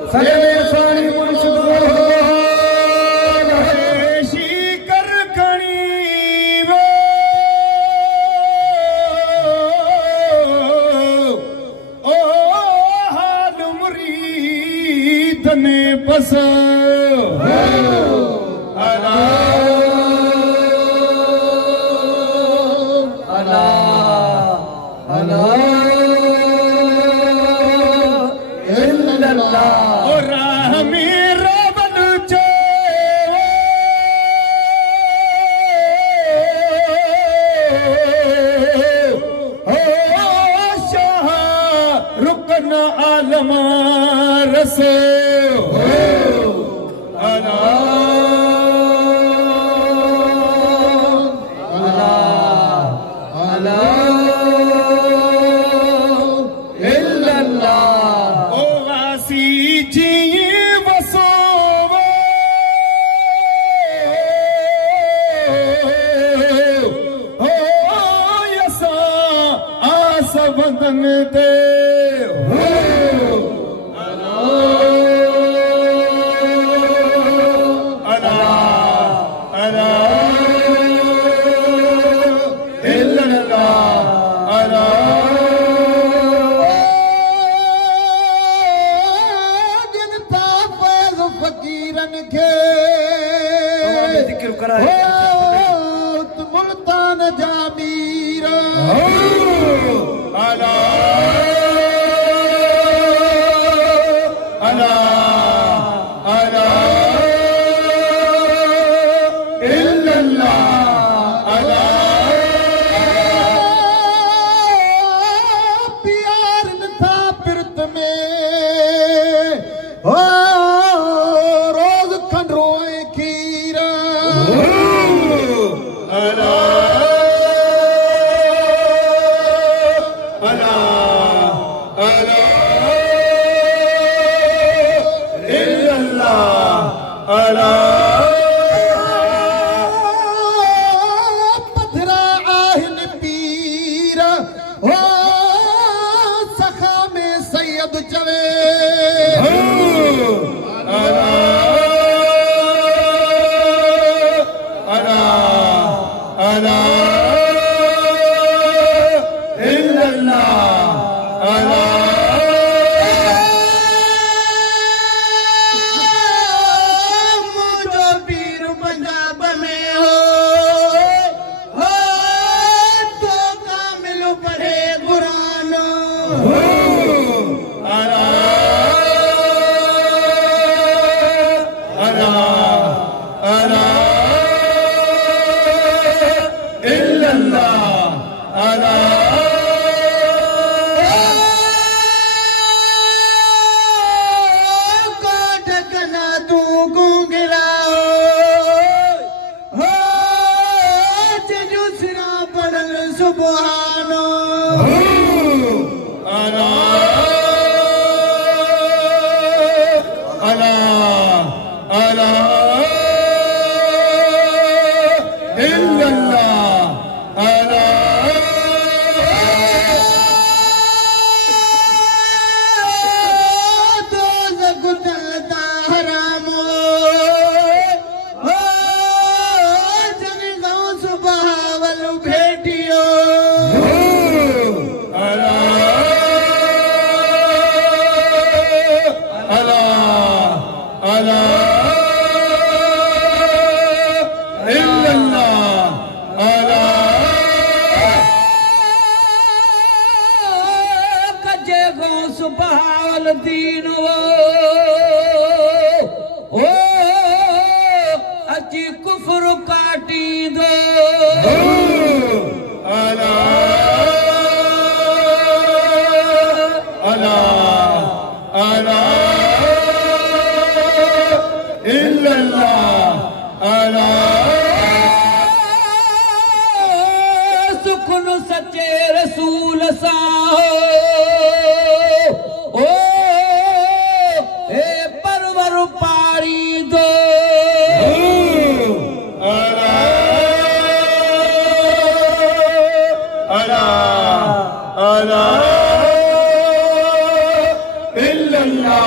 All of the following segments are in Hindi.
सजने सानी मुर्शिद शीकर खणी वो ओ हाल मुरीद ने बस बंधन ते फकीरन खे मुल्तान जा मीर अला अला अला इल्लल्लाह अला प्यार न था पिरत में हो रोज खंडरोए खीरा अला पथरा आहिन पीर हो सखा में सैयद चवे अला अला अला इल्लल्लाह अला सुभानो अला अला अला इल्लल्लाह अला दोज़ख जलता हरामो हो जन गांव सुबहावल भेटियो सुबहाल दीन ओ अची कुफर काटी दो अला अला अला इल्लल्लाह अला सुखन सच्चे रसूल सा पारी दो अला अला अला इल्लल्लाह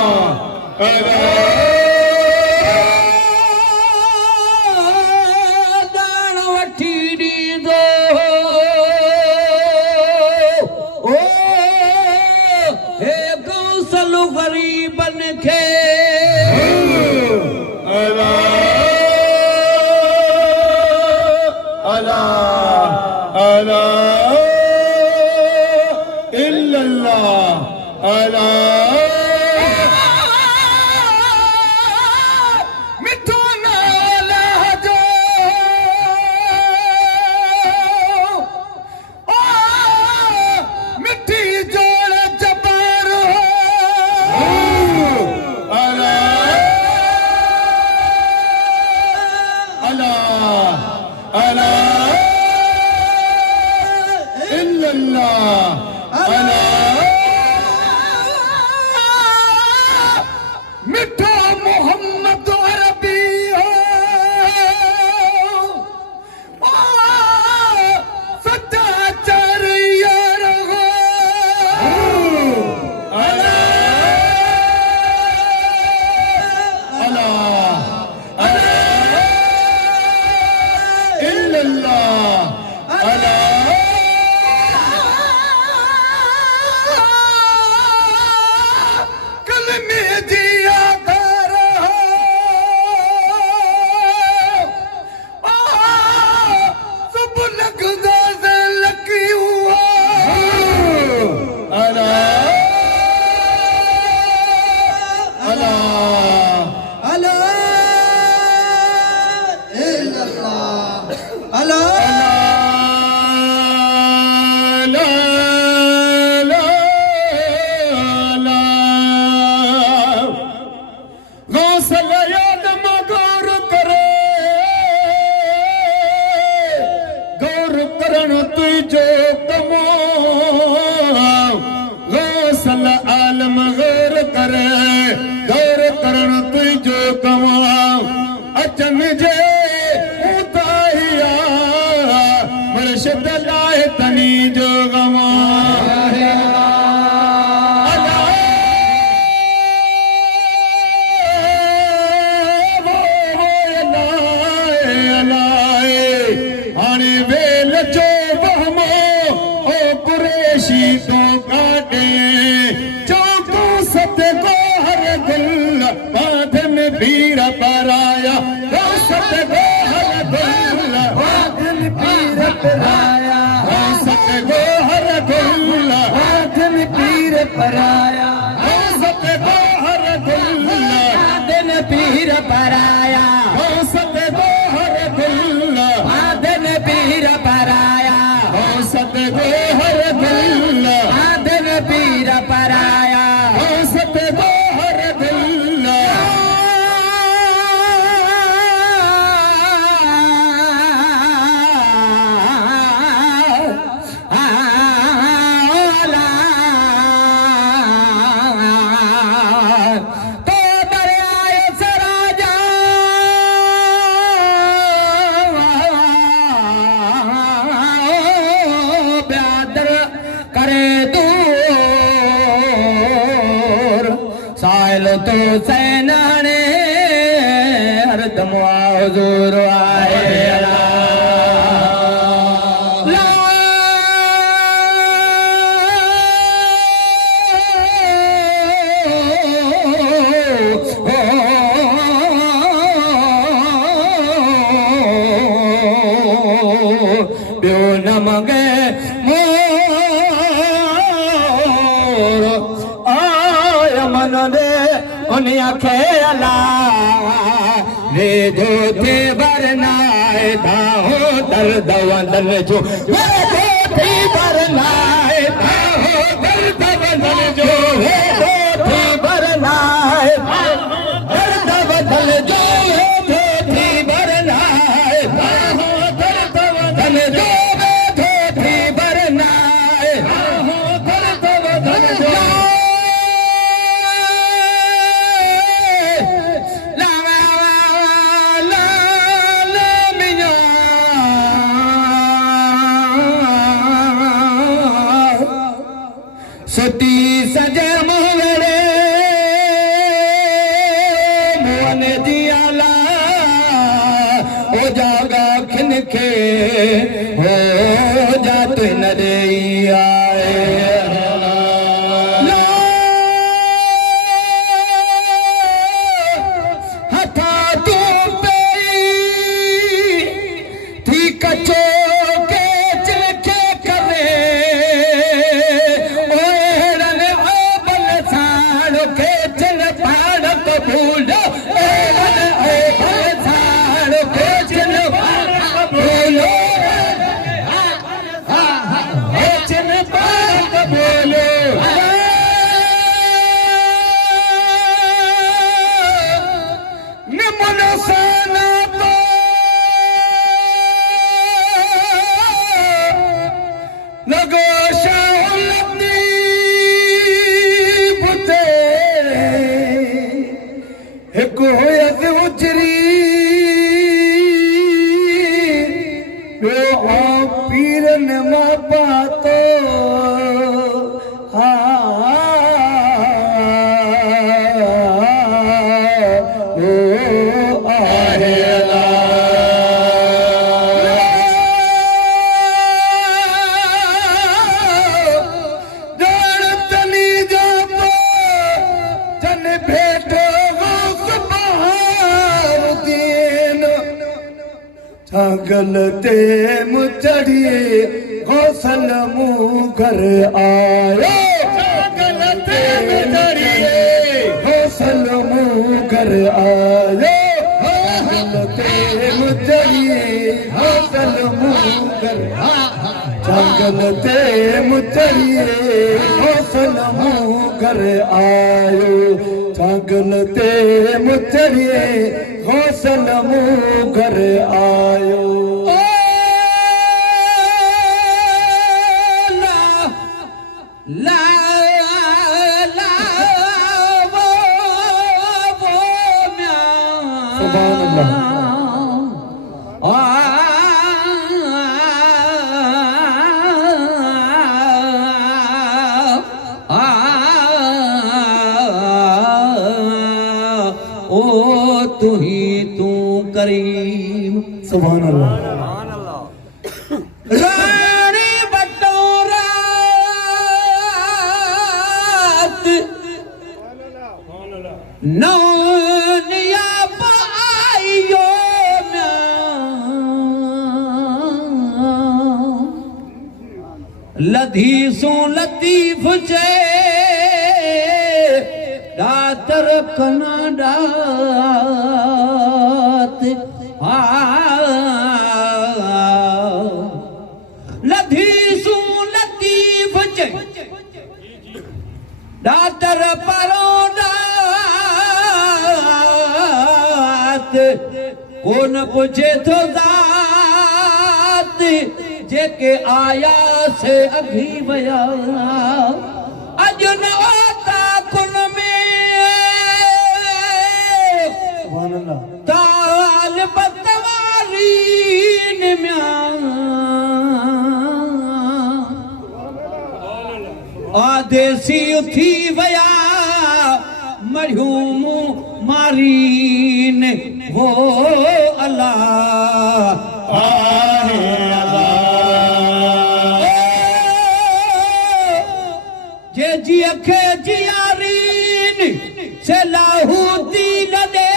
अला इल्लल्लाह अला मिठो नाला जो ओ मिठी जोड़ जबर अला अला अला इल्लल्लाह अला मिठो मोहम्मद अरबी हो सच्चा चर यार हो अला अला अला इल्लल्लाह अला कल में जिया कर सब लगदा से लकी हुआ अला अला अला इल्लल्लाह अला ला ला ला गौसल याद मगौर करे गौर करण तुझो कमो गौसल आलम गौर करे गौर करण तुझो कमो अचन जे उताहिया मुर्शिद लाए तनी जो गमा तो काटे चौको सत को हर गुल बाध में पीर पराया सत को हर गुल बाध में पीर पराया सत को हर गुल बाध में पीर पराया सत को हर गुल बाध में पीर पराया सत को हर गुल बाध में पीर पराया सत को हर गुल आदन पीर पराया सत को हर गुल तो दरियाए सराजा ब्यादर करे दूर साइल तो सैनाने हरदम हुजूर आए अला ला प्यो न मगे मोर आय मन दे उन्हें खेला रे जो थे बरनाए था हो दर्द वदन जो रे थे बरनाए था हो दर्द वदन जो रे थे बरनाए दर्द वदन जो रे थे बरनाए था हो दर्द वदन जो रे थे बरनाए हो दर्द वदन जो सती सजे मोह पीर न मां पातो गलते मुचड़िए गौसल मुँह घर आयो गलते मुचड़िए गौसल मुँह घर आयो गलते मुचड़िए गौसल मुँह घर गलते मुचड़िए गौसल मुँह घर आयो गलते मुचड़िए गौसल मुँह घर आयो तू ही तू करीम सुभान अल्लाह रानी बटोरा नौनिया पाइयो लधी सो लतीफ चे दातर कनाडात लधी सू लतीफ चे दातर परोडात कोन पुछे थो ज़ात जेके आया से अभी वया अज न ओता कुन ताल बतवारीन आदेसी उथी वया मरहूम मारीन वो अल्लाह जे जी अखे जियारीन से लाहूती लदे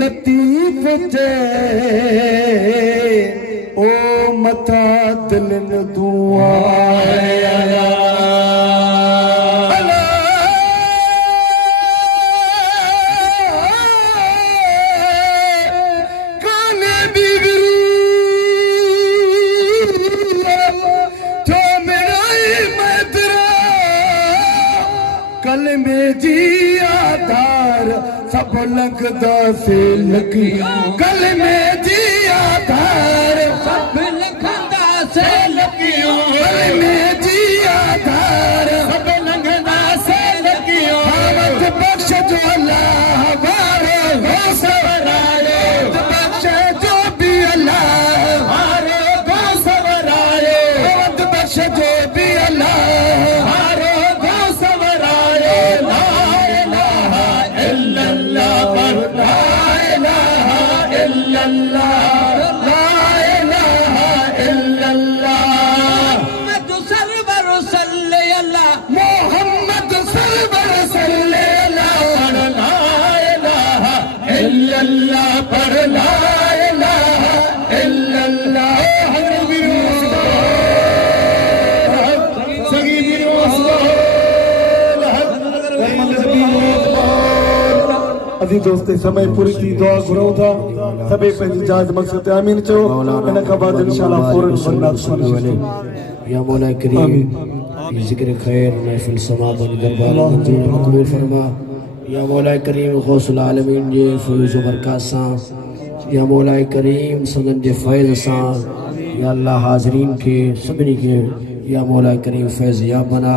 लतीफ चे ओ मथा दिल दुआ कल में जी आधार सब लगदा से लगिया कल में जी आधार सब लगदा से लगिया कल में जी आधार सब लगदा से लगिया मत बख्श जो अल्लाह हमारे हो सवराए बख्श जो भी अल्लाह हमारे हो सवराए मत बख्श जो भी अल्लाह अल्लाह पर ला अजी दोस्त समय पूरी थी दुआ घुरूं था सभई पंहिंजी जाज मक़सद ते आमीन चओ इन खां बाद इंशाअल्लाह फौरन वरना या मौला करीम जिक्र खैर महफिल समा बन दरबार मंजूर मकबूल फरमा या मौला करीम गौसुल आलमीन जे फयूज़ व बरकत सां या मौला करीम सदन जे फैज़ सां या अल्लाह हाज़रीन के सभिनी के या मौला करीम फैज़ या बना